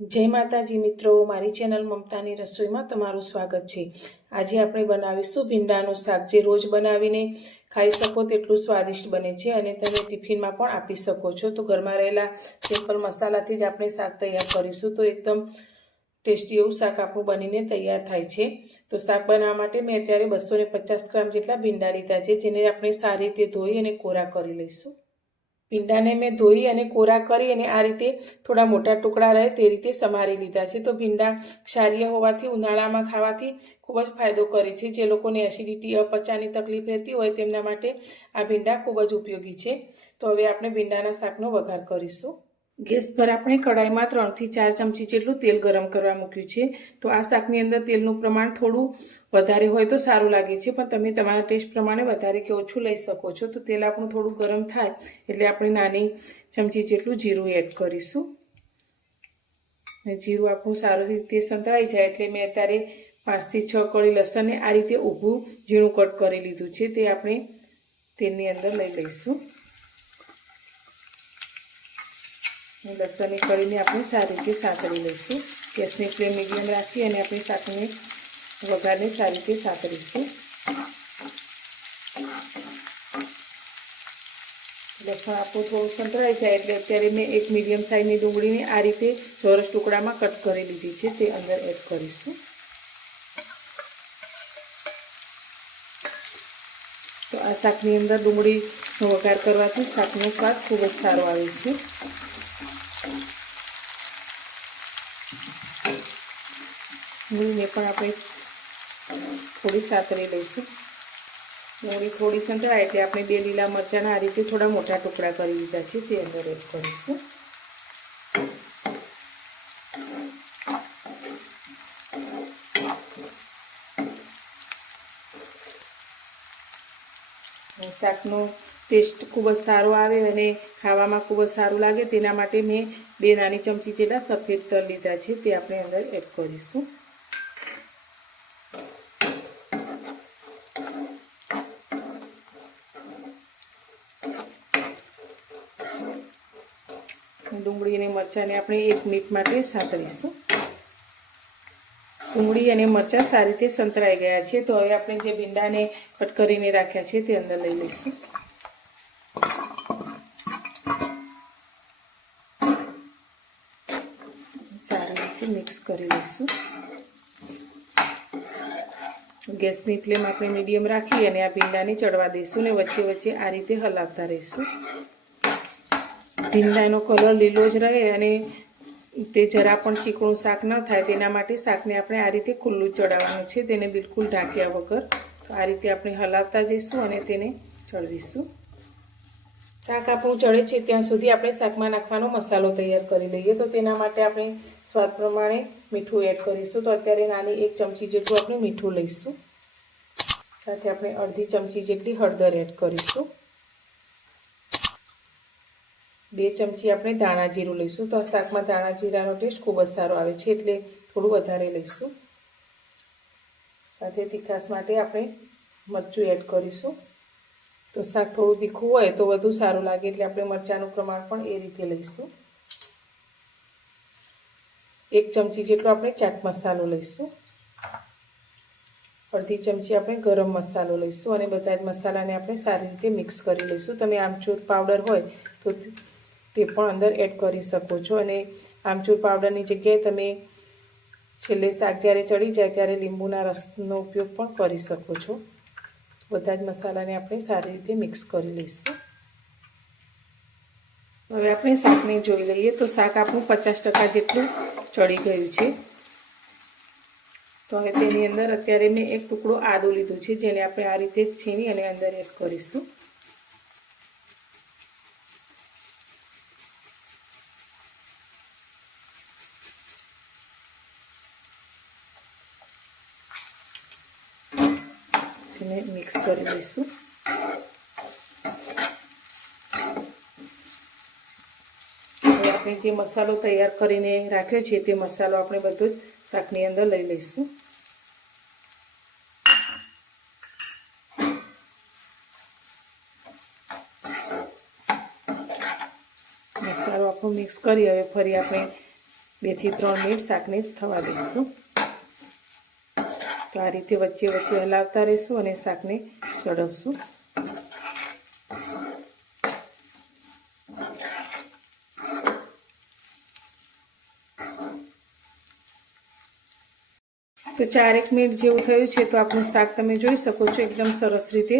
जय माताजी मित्रों, मारी चेनल ममतानी रसोई में तमारुं स्वागत है। आज આપણે બનાવીશું ભીંડાનું શાક, જે રોજ બનાવીને ખાઈ શકો તેટલું સ્વાદિષ્ટ બને છે અને તમે ટિફિનમાં પણ આપી શકો છો। તો ઘરમાં રહેલા સિમ્પલ મસાલાથી જ આપણે શાક તૈયાર કરીશું, તો એકદમ ટેસ્ટી એવું શાક આપણું બનીને તૈયાર થાય છે। તો શાક બનાવવા માટે મેં અત્યારે 250 ગ્રામ જેટલા ભીંડા લીધા છે, જેને આપણે સારી રીતે ધોઈ અને કોરા કરી લઈશું। ભીંડાને મેં ધોઈ અને કોરા કરી અને આ રીતે થોડા મોટા ટુકડા રહે તે રીતે સમારી લીધા છે। તો ભીંડા ક્ષારીય હોવાથી ઉનાળામાં ખાવાથી ખૂબ જ ફાયદો કરે છે। જે લોકોને એસિડિટી અપચાની તકલીફ રહેતી હોય તેમના માટે આ ભીંડા ખૂબ જ ઉપયોગી છે। તો હવે આપણે ભીંડાના શાકનો વઘાર કરીશું। ગેસ પર આપણે કઢાઈમાં 3 થી 4 ચમચી જેટલું તેલ ગરમ કરવા મૂક્યું છે। તો આ શાકની અંદર તેલનું પ્રમાણ થોડું વધારે હોય તો સારું લાગે છે, પણ તમે તમારા ટેસ્ટ પ્રમાણે વધારે કે ઓછું લઈ શકો છો। તો તેલ આપણું થોડું ગરમ થાય એટલે આપણે નાની ચમચી જેટલું જીરું એડ કરીશું। અને જીરું આપણું સારી રીતે સંતળાઈ જાય એટલે મેં અત્યારે 5 થી 6 કળી લસણને આ રીતે ઊભું ઝીણું કટ કરી લીધું છે, તે આપણે તેલની અંદર લઈ લઈશું। લસણની કળીને આપણે સારી રીતે સાતળી લઈશું। ગેસની ફ્લેમ મીડિયમ રાખી અને આપણે શાકને વઘારને સારી રીતે સાતળીશું। લસણ આપણું થોડું સંતળાઈ જાય એટલે અત્યારે મેં એક મીડિયમ સાઇઝની ડુંગળીને આ રીતે ચોરસ ટુકડામાં કટ કરી લીધી છે, તે અંદર એડ કરીશું। તો આ શાકની અંદર ડુંગળીનો વઘાર કરવાથી શાકનો સ્વાદ ખૂબ જ સારો આવે છે। ડુંગળીને પણ આપણે થોડી સાતળી લઈશું। ડુંગળી થોડી સંતળાય એટલે આપણે 2 લીલા મરચાંના આ રીતે થોડા મોટા ટુકડા કરી દીધા છે, તે અંદર એડ કરીશું। શાકનો ટેસ્ટ ખૂબ જ સારો આવે અને ખાવામાં ખૂબ જ સારું લાગે તેના માટે મેં 2 નાની ચમચી જેટલા સફેદ તલ લીધા છે, તે આપણે અંદર એડ કરીશું। ડુંગળી અને મરચાંને આપણે 1 મિનિટ માટે સાતળીશું। ડુંગળી અને મરચાં સારી રીતે સંતળાઈ ગયા છે, તો હવે આપણે જે ભીંડાને કટ કરીને રાખ્યા છે તે અંદર લઈ લઈશું। સારી રીતે મિક્સ કરી લઈશું। ગેસની ફ્લેમ આપણે મીડિયમ રાખી અને આ ભીંડાને ચડવા દઈશું અને વચ્ચે વચ્ચે આ રીતે હલાવતા રહીશું। ભીંડાનો કલર લીલો જ રહે અને તે જરા પણ ચીકણું શાક ન થાય તેના માટે શાકને આપણે આ રીતે ખુલ્લું ચડાવવાનું છે, તેને બિલકુલ ઢાંક્યા વગર। તો આ રીતે આપણે હલાવતા જઈશું અને તેને ચડવીશું। શાક આપણું ચડે છે ત્યાં સુધી આપણે શાકમાં નાખવાનો મસાલો તૈયાર કરી લઈએ। તો તેના માટે આપણે સ્વાદ પ્રમાણે મીઠું એડ કરીશું। તો અત્યારે નાની 1 ચમચી જેટલું આપણે મીઠું લઈશું, સાથે આપણે અડધી ચમચી જેટલી હળદર એડ કરીશું। 2 ચમચી આપણે ધાણા જીરું લઈશું। તો આ શાકમાં ધાણા જીરાનો ટેસ્ટ ખૂબ જ સારો આવે છે એટલે થોડું વધારે લઈશું। સાથે તીખાશ માટે આપણે મરચું એડ કરીશું। તો શાક થોડું તીખું હોય તો વધુ સારું લાગે એટલે આપણે મરચાંનું પ્રમાણ પણ એ રીતે લઈશું। 1 ચમચી જેટલો આપણે ચાટ મસાલો લઈશું। અડધી ચમચી આપણે ગરમ મસાલો લઈશું અને બધા જ મસાલાને આપણે સારી રીતે મિક્સ કરી લઈશું। તમે આમચૂર પાવડર હોય તો તે પણ અંદર એડ કરી શકો છો અને આમચૂર પાવડરની જગ્યાએ તમે છેલ્લે શાક જ્યારે ચડી જાય ત્યારે લીંબુના રસનો ઉપયોગ પણ કરી શકો છો। બધા જ મસાલાને આપણે સારી રીતે મિક્સ કરી લઈશું। હવે આપણે શાકને જોઈ લઈએ તો શાક આપણું 50% જેટલું ચડી ગયું છે। તો હવે તેની અંદર અત્યારે મેં 1 ટુકડો આદું લીધું છે, જેને આપણે આ રીતે છીણી અને અંદર એડ કરીશું। તેને મિક્સ કરી લઈશું। આપણે જે મસાલો તૈયાર કરીને રાખ્યો છે તે મસાલો આપણે બધો જ શાકની અંદર લઈ લઈશું। મસાલો આપણો મિક્સ કરી હવે ફરી આપણે 2 થી 3 મિનિટ શાકને થવા દઈશું. તો આ રીતે વચ્ચે વચ્ચે હલાવતા રહીશું અને શાકને ચડવશું. તો 4 મિનિટ જેવું થયું છે. તો આપણું શાક તમે જોઈ શકો છો એકદમ સરસ રીતે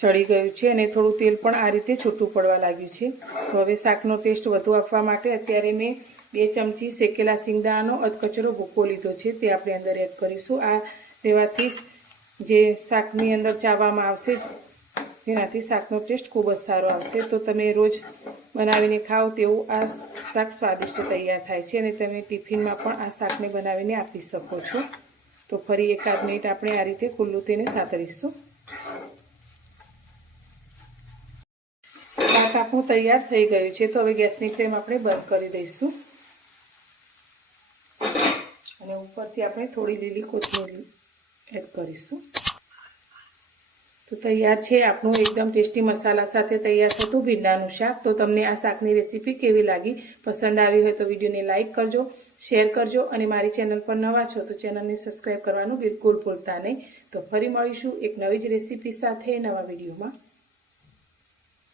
ચડી ગયું છે અને થોડું તેલ પણ આ રીતે છૂટું પડવા લાગ્યું છે. તો હવે શાકનો ટેસ્ટ વધુ આપવા માટે અત્યારે મેં 2 ચમચી શેકેલા સિંગદાણાનો અધકચરો ભૂકો લીધો છે, તે આપણે અંદર એડ કરીશું. આ લેવાથી જે શાકની અંદર ચાવવામાં આવશે જેનાથી શાકનો ટેસ્ટ ખૂબ જ સારો આવશે. તો તમે રોજ બનાવીને ખાઓ તેવું આ શાક સ્વાદિષ્ટ તૈયાર થાય છે અને તમે ટિફિનમાં પણ આ શાકને બનાવીને આપી શકો છો. તો ફરી 1 મિનિટ આપણે આ રીતે ખુલ્લું તેને સાતળીશું. શાક આપણું તૈયાર થઈ ગયું છે. તો હવે ગેસની ફ્લેમ આપણે બંધ કરી દઈશું અને ઉપરથી આપણે થોડી લીલી કોથમીર એડ કરીશું. તો તૈયાર છે આપણું એકદમ ટેસ્ટી મસાલા સાથે તૈયાર થતું ભીંડાનું શાક. તો તમને આ શાકની રેસીપી કેવી લાગી? પસંદ આવી હોય તો વિડીયોને લાઇક કરજો, શેર કરજો અને મારી ચેનલ પર નવા છો તો ચેનલને સબસ્ક્રાઈબ કરવાનું બિલકુલ ભૂલતા નહીં. તો ફરી મળીશું એક નવી જ રેસીપી સાથે નવા વિડીયોમાં.